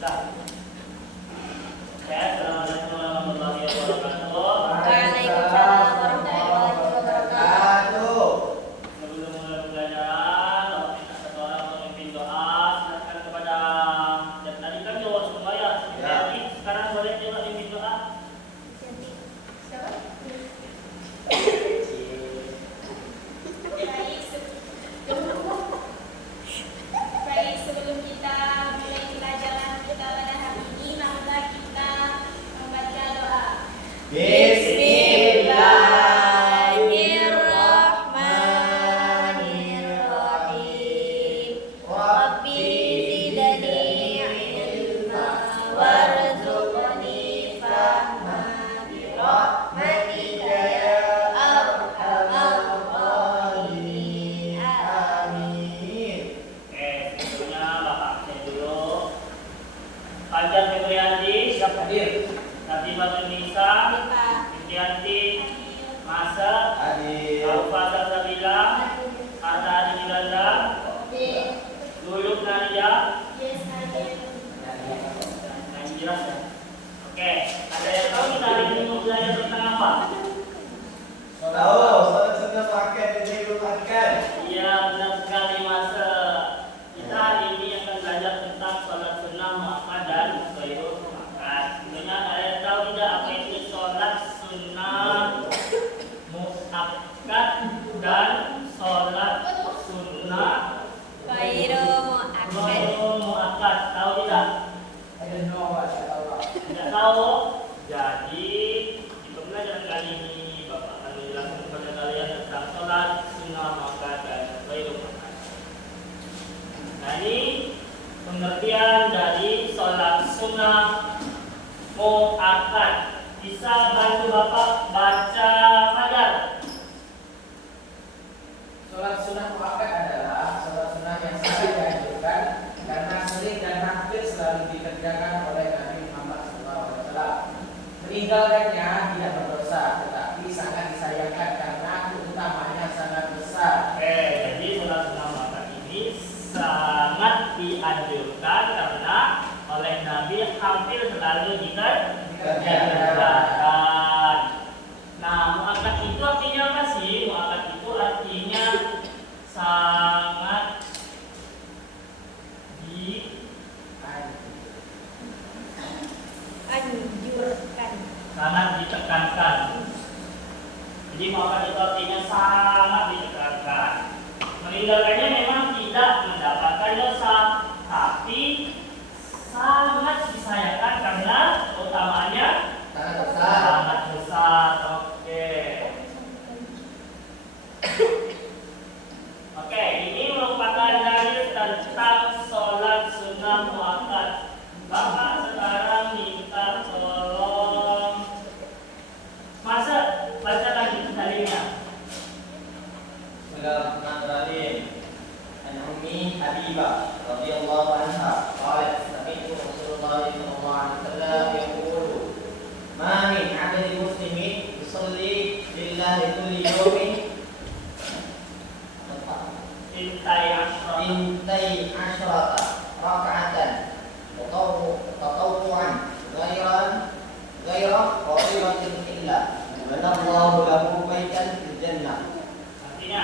Dah. Assalamualaikum warahmatullahi wabarakatuh. Waalaikumsalam warahmatullahi wabarakatuh. Sebelum mulai pembelajaran, kalau minta satu orang memimpin doa, silakan kepada dan tadi kan jawab semua ya. Jadi sekarang boleh juga memimpin doa. Baik, sebelum kita mulai pelajaran kita pada hari ini, marilah kita membaca doa. Bismillahirrahmanirrahim. Rabbi zidni ilma warzuqni fahma birahmatika ya arhamar rahimin. Amin. Sebelumnya Bapak absen dulu. Fajar Febrianti, siap hadir. Nabi Batu Nisa, Indianti, Masa, Alfa Salsabila, Arta Adi Milanda, Luluk Nadia, Najira. Oke, ada yang tahu kita hari ini mau belajar tentang apa? Iya, benar sekali Masa. Kita hari ini akan belajar tentang sholat sunnah muakkad dan ghairul muakkad. Sebenarnya ada yang tahu tidak apa itu sholat sunnah muakkad dan sholat sunnah ghairul muakkad? Tahu tidak? Tidak tahu. Jadi di pembelajaran kali ini Bapak akan menjelaskan kepada kalian tentang sholat sunnah muakkad dan ghairul muakkad. Nah, ini pengertian dari sholat sunnah muakkad. Bisa bantu Bapak baca Fajar? Sholat sunnah muakkad adalah sholat sunnah yang sangat dianjurkan karena sering dan hampir selalu dikerjakan oleh Nabi Muhammad SAW. Meninggalkannya tidak berdosa, tetapi sangat disayangkan karena keutamanya sangat besar. Jadi sholat sunnah muakkad ini sangat dianjurkan karena oleh Nabi hampir selalu dikerjakan. Nah, muakkad itu artinya apa sih? Muakkad itu artinya sangat Anjurkan. sangat ditekankan. Jadi muakkad itu artinya sangat ditekankan. Meninggalkannya memang tidak mendapatkan dosa, tapi sangat disayangkan karena utamanya Sangat besar. sangat besar. Oke, ini merupakan dalil tentang sholat sunnah muakkad. Bapak sekarang minta tolong Masa bacakan dalilnya. Bismillahirrahmanirrahim. An Ummi Habibah radhiyallahu anha qalat sami'tu Rasulullah sallallahu alaihi wasallam yaqulu ma min 'abdin muslimin yusalli lillahi kulli yawmin intai asyrata raka'atan tatawwu'an ghaira qaribatin illa banallahu lahu baitan fil jannah. Artinya,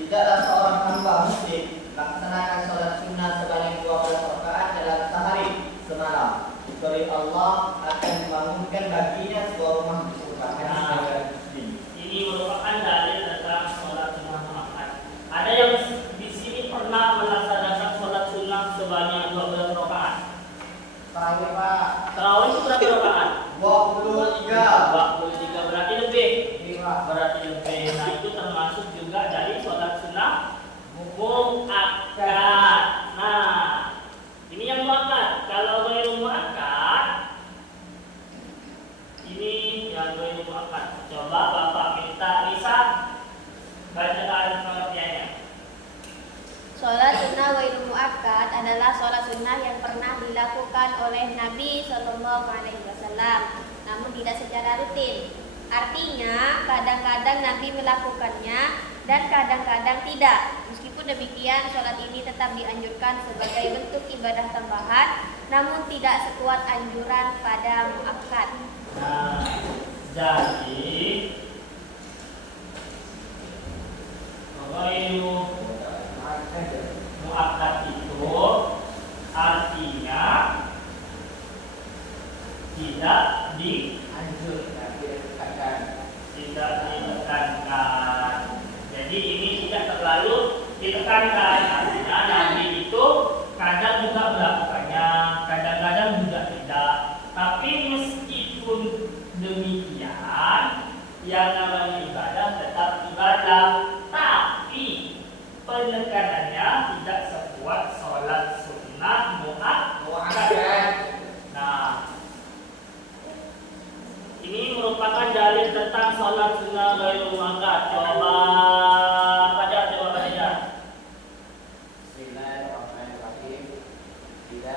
tidaklah seorang hamba muslim melaksanakan sholat sunnah sebanyak 12 rakaat dalam sehari semalam, kecuali Allah akan membangunkan baginya sebuah rumah di surga. Hadis riwayat Muslim. ini merupakan dalil tentang sholat sunnah muakkad. Ada yang di sini pernah melaksanakan sholat sunnah sebanyak 12 rakaat. Tarawih Pak. Tarawih itu berapa rakaat? 23. 23 berarti lebih. Iya. Berarti lebih. Nah, itu termasuk juga dari sholat sunnah muakkad. Nah, ini yang muakkad. Kalau ghairul muakkad, ini yang ghairul muakkad. Coba Bapak minta Nisa bacakan pengertiannya. Sholat sunnah ghairul muakkad adalah sholat sunnah yang pernah dilakukan oleh Nabi Shallallahu Alaihi Wasallam, namun tidak secara rutin. Artinya, kadang-kadang Nabi melakukannya dan kadang-kadang tidak. Meskipun Meskipun demikian, sholat ini tetap dianjurkan sebagai bentuk ibadah tambahan, namun tidak sekuat anjuran pada muakkad. Nah, jadi ghairu muakkad itu artinya tidak Anjurkan, tidak ditekankan. Jadi ini tidak terlalu ditekankan. Artinya Nabi itu kadang juga melakukannya, kadang-kadang juga tidak. Tapi meskipun demikian, yang namanya ibadah tetap ibadah. Tapi penekanannya tidak sekuat sholat sunnah muakkad. Nah, ini merupakan dalil tentang sholat sunnah ghairu muakkad. Coba coba baca. Bismillahirrahmanirrahim. Tidak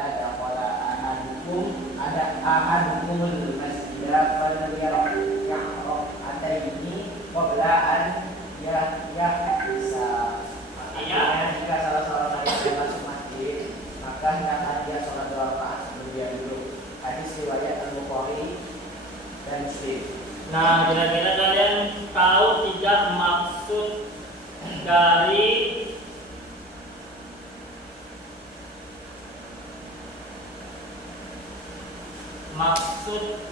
ada ahadukumul masjidah falyarka'u ataini qabla an bisa. Artinya Jika salah seorang dari kalian masuk masjid, maka hendaklah dia sholat 2 rakaat sebelum dia duduk. Hadis riwayat Al-Bukhari dan Muslim. Nah, kira-kira kalian tahu tidak maksud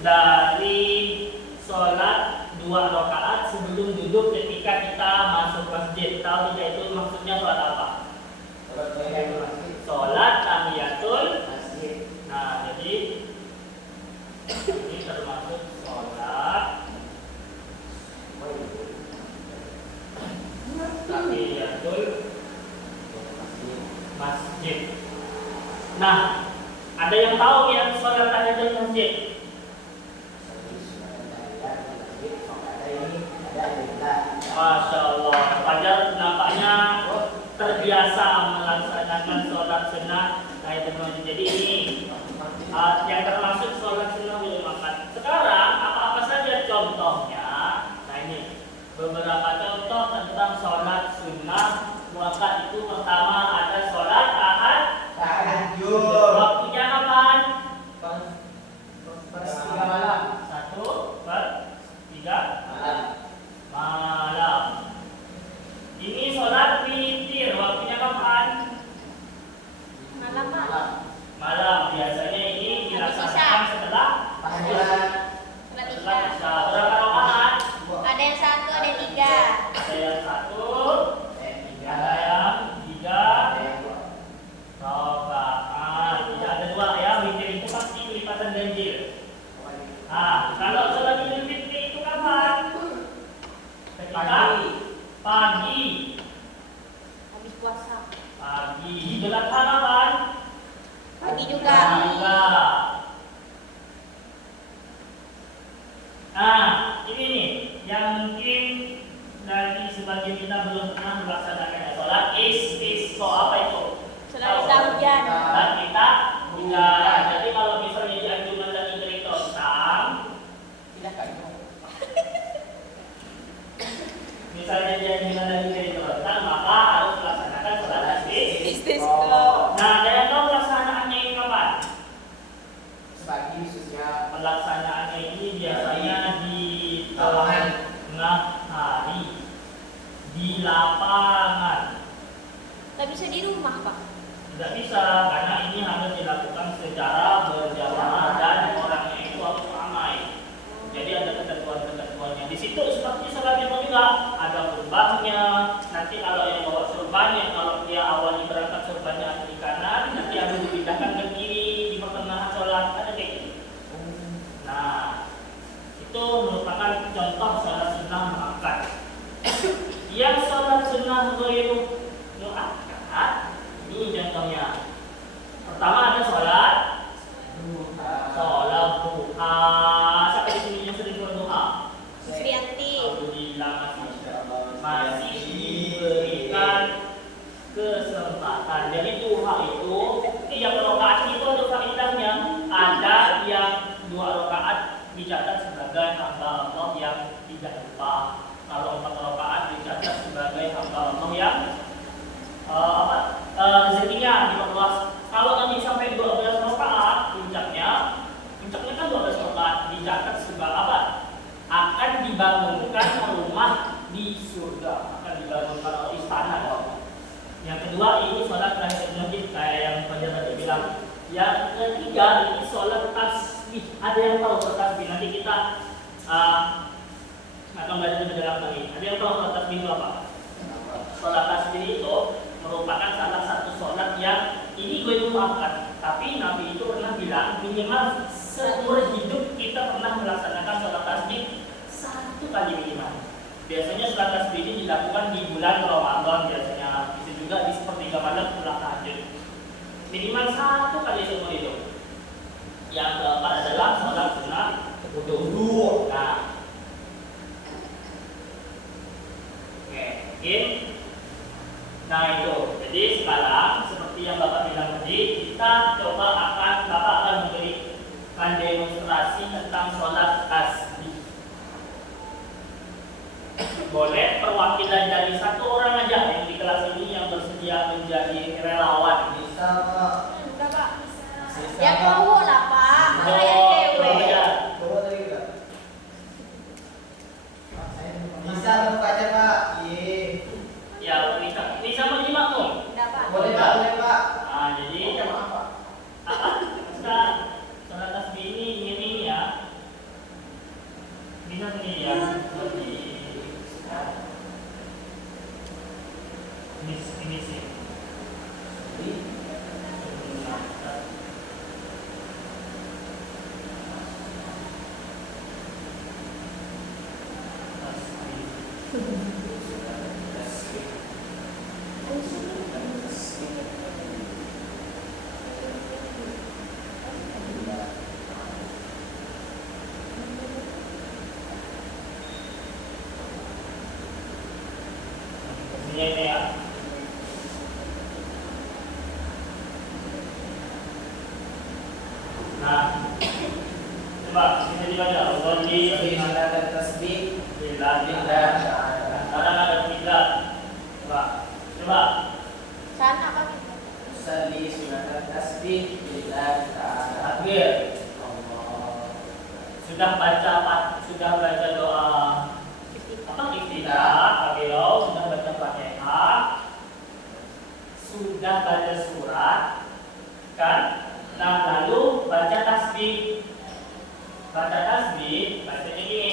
dari sholat 2 rakaat sebelum duduk ketika kita masuk masjid? Tahu tidak itu maksudnya sholat apa? Sholat tahiyatul Masjid. Nah, jadi ini termasuk sholat tahiyatul masjid. Nah, ada yang tahu yang sholat tahiyatul masjid? Masya Allah, Fajar nampaknya terbiasa melaksanakan sholat sunnah tahiyatul masjid. Jadi ini yang termasuk sholat sunnah ghairu muakkad. Sekarang apa-apa saja contohnya? Nah ini beberapa contoh tentang sholat sunnah muakkad. Itu pertama ada sholat Tahajud. Waktunya kapan? Sepertiga malam. 1/3 Malam. malam. Ini sholat witir. Waktunya kapan? Malam. Malam. Biasanya ini dilaksanakan setelah Tahajud. Sholat setelah isya. isya. Berapa rakaat? Ada yang 1, ada yang 3. Ada yang 1, Tiga. ada yang 3 Ada yang 2. rakaat. Tidak ada 2 ya. Witir itu pasti kelipatan ganjil. Nah, kalau sholat Idul Fitri itu kapan? Ketika pagi. Habis puasa. Pagi. Idul Adha kapan? Pagi juga. Pagi juga. Nah, ini nih yang mungkin dari sebagian kita belum pernah melaksanakan sholat istisqa. Apa itu? Sholat isya hujan. Dan kita juga. Jadi kalau misalnya di anjuran dan cerita tentang, Tidak kan? misalnya di anjuran dan cerita tentang, maka harus melaksanakan sholat istisqa. Nah, ada yang tahu pelaksanaannya ini kapan? Sebagi khususnya Pelaksanaannya ini biasanya di Lapangan. tengah hari, di lapangan. Tak bisa di rumah, Pak. Tidak bisa, karena ini harus dilakukan secara berjamaah dan orangnya itu harus ramai. Jadi ada ketentuan-ketentuannya. Di situ seperti sholat Jumat juga ada kurbannya. Nanti kalau yang bawa kurbannya, kalau dia awalnya berangkat kurbannya ada di kanan, nanti harus dipindahkan ke kiri di pertengahan sholat. Ada kayak gitu. Nah, itu merupakan contoh sholat sunnah muakkad. Yang sholat sunnah ghairu muakkad, ini contohnya. Pertama ada sholat duha. Siapa di sini yang sering berdoa? Supriyanti. Alhamdulillah masih diberikan kesempatan. Jadi duha itu tiap rakaat itu ada faedahnya. Ada yang 2 rakaat dicatat sebagai hamba Allah yang tidak lupa. Kalau 4 rakaat dicatat sebagai hamba Allah yang rezekinya diperluas. Kalau nanti sampai 12 rakaat puncaknya kan 12 rakaat dicatat sebagai apa? Akan dibangunkan rumah di surga, akan dibangunkan istana dong. Yang kedua ini sholat terakhir masjid kayak yang Fajar tadi bilang. Yang ketiga ini sholat tasbih. Ada yang tahu sholat tasbih? Nanti kita akan belajar lebih dalam lagi. Ada yang tahu sholat tasbih itu apa? Sholat tasbih itu merupakan salah satu sholat yang ini gue dulu angkat. Tapi Nabi itu pernah bilang minimal seumur hidup kita pernah melaksanakan sholat tasbih 1 kali minimal. Biasanya sholat tasbih ini dilakukan di bulan Ramadan biasanya. Bisa juga di sepertiga malam pulang tahajud. Minimal 1 kali seumur hidup. Yang keempat adalah sholat sunnah wudu. Nah, oke, nah itu. Jadi sekarang seperti yang Bapak bilang tadi, kita coba Bapak akan memberikan demonstrasi tentang sholat tasbih. Boleh perwakilan dari 1 orang aja yang di kelas ini yang bersedia menjadi relawan. Bisa Pak. Enggak, Pak. Bisa. Ya cowok lah Pak, masa yang cewek. Bawa tadi enggak? Bisa Pak aja Pak. Iya. Ya, bisa menyimak tuh. Enggak Pak. Boleh Pak, boleh Pak. Nah, jadi Apa? sekarang sholat tasbih ini ya. Bisa sendiri ya. Ini sih. Ini ya. Nah, coba kita dibaca. Wali Salat dan tasbih lillah lillah. Sekarang ada 3. Coba. Sana Pak. Salli sunat tasbih lillah ta'ala. Takbir. Sudah baca doa apa iftitah, kabiro, sudah baca Fatihah, sudah baca surat, kan? Nah, lalu baca tasbih. Baca tasbih, baca ini.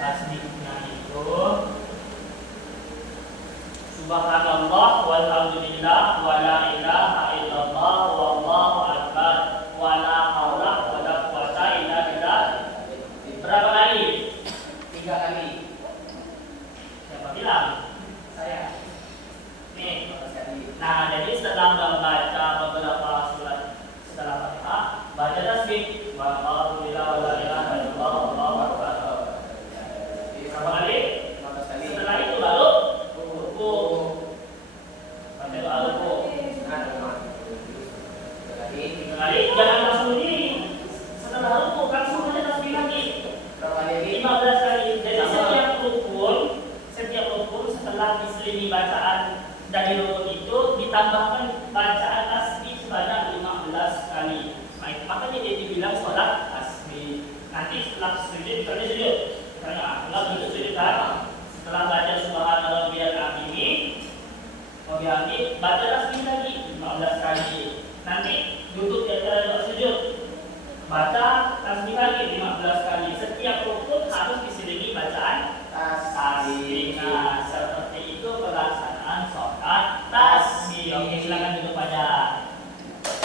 Tasbihnya itu Subhanallah walhamdulillah wa la ilaha illallah wallahu akbar wa la haula wa la quwata illa billah. Berapa kali? 3 kali. Siapa bilang? Saya. Nih. Sekali. Nah, jadi setelah membaca beberapa surat setelah Fatihah, baca tasbih. Walhamdulillah wa la ilaha illallah wallahu akbar. Berapa kali? 15 kali. Setelah itu baru ruku. Baca doa ruku. Tiga kali, jangan langsung diri. Setelah ruku kan suruhnya tasbih lagi. Berapa kali? 15 kali. Jadi setiap rukun setelah diselingi bacaan dari rukun itu ditambahkan bacaan tasbih sebanyak 15 kali. Makanya dia dibilang sholat tasbih. Nanti setelah sujud, misalnya sujud, enggak sujud kan? Setelah baca subhanallah rabbiyal azim, baca tasbih lagi 15 kali. Nanti duduk di antara dua sujud, baca tasbih lagi 15 kali. Setiap rukun harus diselingi bacaan tasbih. Nah, seperti itu pelaksanaan sholat tasbih. Oke, silakan duduk pada.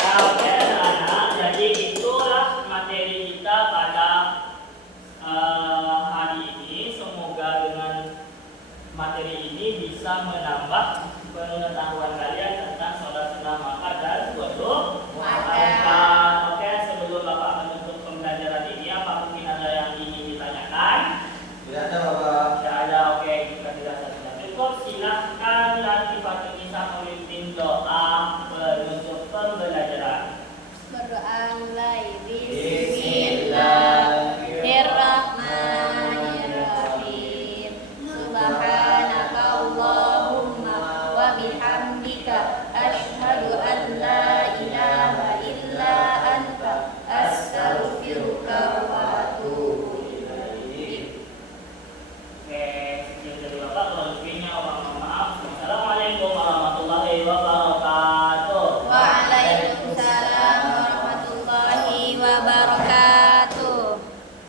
Oke, anak-anak, jadi itulah materi kita pada hari ini. Semoga dengan materi ini bisa menambah pengetahuan kalian